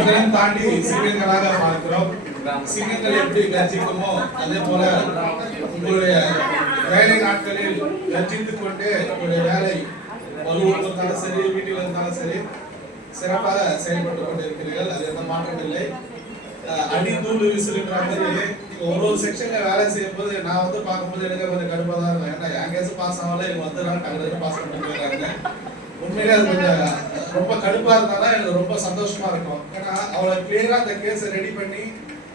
ஆண்களையும் தாண்டி சிங்கங்களாக பார்க்கிறோம். சிங்கங்கள் எப்படி கர்ஜிக்குமோ அதே போல உங்களுடைய வேலை நாட்களில் கர்ஜித்துக் கொண்டே உங்களுடைய வேலை வலுவூர் இருந்தாலும் சரி, வீட்டில் இருந்தாலும் சரி சிறப்பாக செயல்பட்டு கொண்டிருக்கிறீர்கள். அது எந்த மாற்றம் இல்லை. அடி தூள் விசிலுன்ற மாதிரி ஒரு செக்ஷன்ல வேலை செய்யும் போது நான் வந்து பார்க்கும்போது எனக்கு கொஞ்சம் கடுப்பா தான் இருக்கும். ஏன்னா என் கேஸ் பாஸ் ஆகல, இவங்க வந்து டக்கு பாஸ் பண்ணிட்டு போயிடுறாங்க. உண்மையிலே அது கொஞ்சம் ரொம்ப கடுப்பா இருந்தாலும் எனக்கு ரொம்ப சந்தோஷமா இருக்கும். ஏன்னா அவளை கிளியரா அந்த கேஸை ரெடி பண்ணி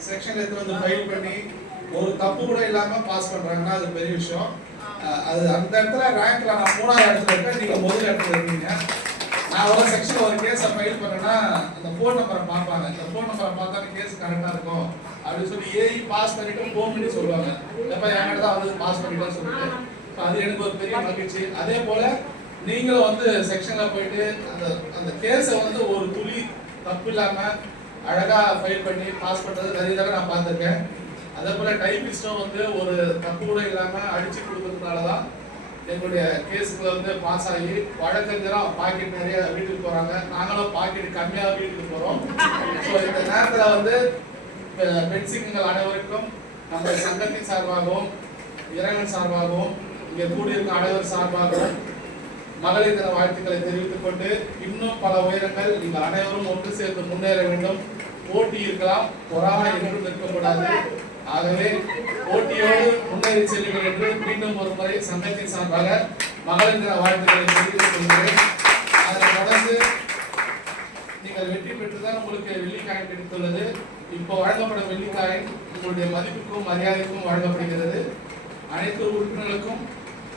செக்ஷன் எடுத்து வந்து ஃபைல் பண்ணி ஒரு தப்பு கூட இல்லாம பாஸ் பண்றாங்கன்னா அது பெரிய விஷயம். அது அந்த இடத்துல ரேங்க்ல நான் 3ஆவது இடத்துல இருக்கேன், நீங்க முதல் இடத்துல இருக்கீங்க. நான் ஒரு செக்ஷன் ஒரு கேஸை ஃபைல் பண்ணேன்னா அந்த ஃபோன் நம்பரை பார்ப்பாங்க. அந்த ஃபோன் நம்பரை பார்த்தா கேஸ் கரெக்டாக இருக்கும் அப்படின்னு சொல்லி ஏஐ பாஸ் பண்ணிட்டு ஃபோன் பண்ணி சொல்லுவாங்க. எப்போ என்கிட்ட தான் வந்து பாஸ் பண்ணிட்டேன்னு சொல்லிட்டு அது எனக்கு ஒரு பெரிய மகிழ்ச்சி. அதே போல நீங்களும் வந்து செக்ஷனில் போயிட்டு அந்த அந்த கேஸை வந்து ஒரு துளி தப்பு இல்லாமல் அழகாக ஃபைல் பண்ணி பாஸ் பண்ணுறது நிறைய தடவை நான் பார்த்துருக்கேன். அதே போல் டைப்பிஸ்டும் வந்து ஒரு தப்பு கூட இல்லாமல் அடித்து கொடுக்கறதுனால தான் எங்களுடைய கேஸுக்குள்ள வந்து பாஸ் ஆகி வழக்கறிஞராக பாக்கெட் நிறைய வீட்டுக்கு போறாங்க. நாங்களும் பாக்கெட் கம்மியாக வீட்டுக்கு போறோம். ஸோ இந்த நேரத்தில் வந்து பெண்சிங்கங்கள் அனைவருக்கும் நம்ம சங்கத்தின் சார்பாகவும் இறைவன் சார்பாகவும் இங்கே கூடியிருக்கும் அனைவர் சார்பாகவும் மகளிர் தின வாழ்த்துக்களை தெரிவித்துக் கொண்டு இன்னும் பல உயரங்கள் நீங்கள் அனைவரும் ஒன்று சேர்ந்து முன்னேற வேண்டும். போட்டி இருக்கலாம், பொறாமை என்றும் இருக்கக்கூடாது. ஆகவே போட்டியோடு முன்னேறி செல்லுங்கள் என்று மீண்டும் ஒரு முறை சங்கத்தின் சார்பாக மகளிர் தின வாழ்த்துக்களை தெரிவித்துக் கொள்கிறேன். அதனை தொடர்ந்து நீங்கள் வெற்றி பெற்றுதான் உங்களுக்கு வெள்ளிக்காயின் கிடைத்துள்ளது. இப்போ வழங்கப்படும் வெள்ளிக்காயின் உங்களுடைய மதிப்புக்கும் மரியாதைக்கும் வழங்கப்படுகிறது. அனைத்து உறுப்பினர்களுக்கும்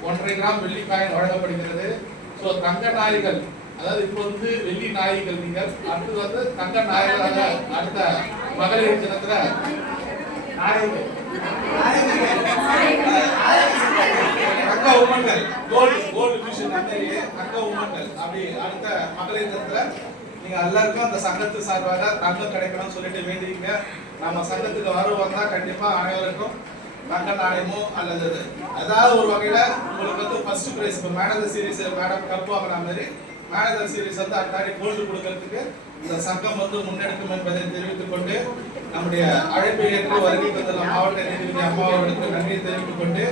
1.5 கிராம் வெள்ளிக்காயின் வழங்கப்படுகிறது. ஸோ தங்க நாய்கள், அதாவது இப்போ வந்து வெள்ளி நாய்கள் நீங்கள், அடுத்து வந்து தங்க நாய்களாக அடுத்த மகளிர் தினத்துல தங்க உமன்கள் கோல்டு மிஷன் தங்க உமன்கள் அப்படி அடுத்த மகளிர் தினத்துல நீங்க எல்லாருக்கும் அந்த சங்கத்து சார்பாக தங்கம் கிடைக்கணும்னு சொல்லிட்டு வேண்டிங்க. நம்ம சங்கத்துக்கு வந்தா கண்டிப்பா அனைவருக்கும் தங்க நாணயமோ அல்லது ஏதாவது ஒரு வகையில உங்களுக்கு வந்து ஃபர்ஸ்ட் பிரைஸ், இப்போ மேனேஜர் சீரிஸ் மேடம் கப் வாங்கின மாதிரி மேனேஜர் சீரிஸ் வந்து அட்டாடி கோல்டு கொடுக்கறதுக்கு இந்த சங்கம் வந்து முன்னெடுக்கும் என்பதை தெரிவித்துக் கொண்டு நம்முடைய அழைப்பை ஏற்று வருகை தந்துள்ள மாவட்ட நீதிபதி அம்மா அவர்களுக்கு நன்றியை தெரிவித்துக் கொண்டு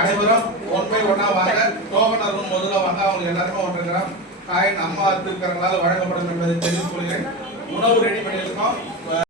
அனைவரும் 1 by 1 வாங்க. டோக்கனரும் முதல்ல வாங்க. அவங்க எல்லாருக்கும் 1.5 கிராம் காயின் அம்மா திருக்கரங்களால் வழங்கப்படும் என்பதை தெரிவித்துக் கொள்கிறேன். உணவு ரெடி பண்ணியிருக்கோம்.